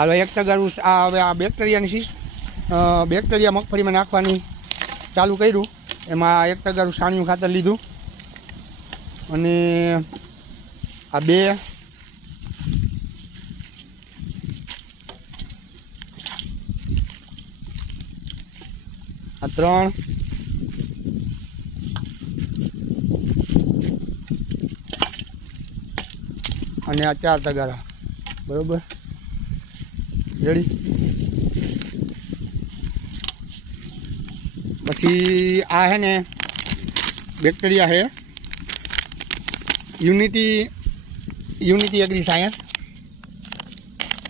હાલો 1 તગારું આ હવે આ બેક્ટેરિયાની બેક્ટેરિયા મગફળીમાં નાખવાની ચાલુ કર્યું. એમાં 1 તગારું છાણિયું ખાતર લીધું અને આ 2 આ 3 અને આ 4 તગારા. બરોબર, રેડી. પછી આ હે ને બેક્ટેરિયા હે યુનિટી એગ્રી સાયન્સ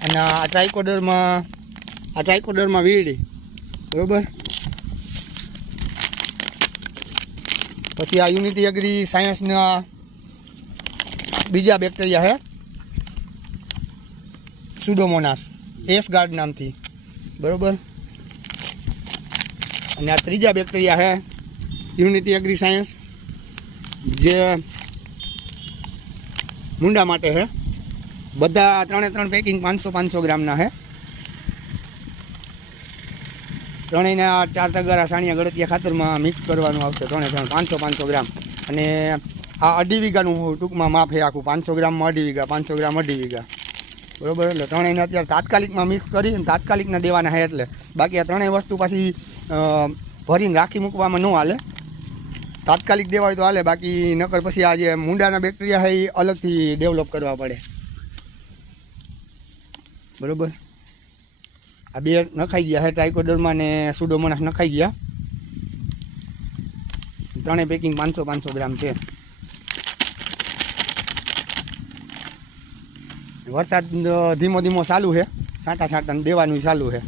અને આ ટ્રાઇકોડરમાં વીડી. બરોબર. પછી આ યુનિટી એગ્રી સાયન્સના બીજા બેક્ટેરિયા હે સુડોમોનાસ એસ ગાર્ડ નામથી. બરોબર. અને આ ત્રીજા બેક્ટેરિયા હે યુનિટી એગ્રી સાયન્સ જે મુંડા માટે હે. બધા 3 પેકિંગ 500 ગ્રામના હે. ત્રણેયના 4 તગારા સાણિયા ગળતિયા ખાતરમાં મિક્સ કરવાનું આવશે. 3 500 ગ્રામ. અને આ 2.5 વીઘાનું ટૂંકમાં માપ છે આખું. 500 ગ્રામમાં 2.5 વીઘા, 500 ગ્રામ 2.5 વીઘા. બરોબર. એટલે ત્રણેયને અત્યારે તાત્કાલિકમાં મિક્સ કરી અને તાત્કાલિકના દેવાના છે. એટલે બાકી આ ત્રણેય વસ્તુ પાછી ભરીને રાખી મૂકવામાં ન હાલે. તાત્કાલિક દેવાય તો હાલે, બાકી નકર પછી આ જે મુંડાના બેક્ટેરિયા છે એ અલગથી ડેવલપ કરવા પડે. બરોબર. આ 2 નખાઈ ગયા છે, ટ્રાઇકોડર્મા ને સુડોમોનાસ નખાઈ ગયા. ત્રણેય પેકિંગ 500 ગ્રામ છે. વરસાદ ધીમો ચાલુ છે, છાંટા દેવાનું ચાલુ છે.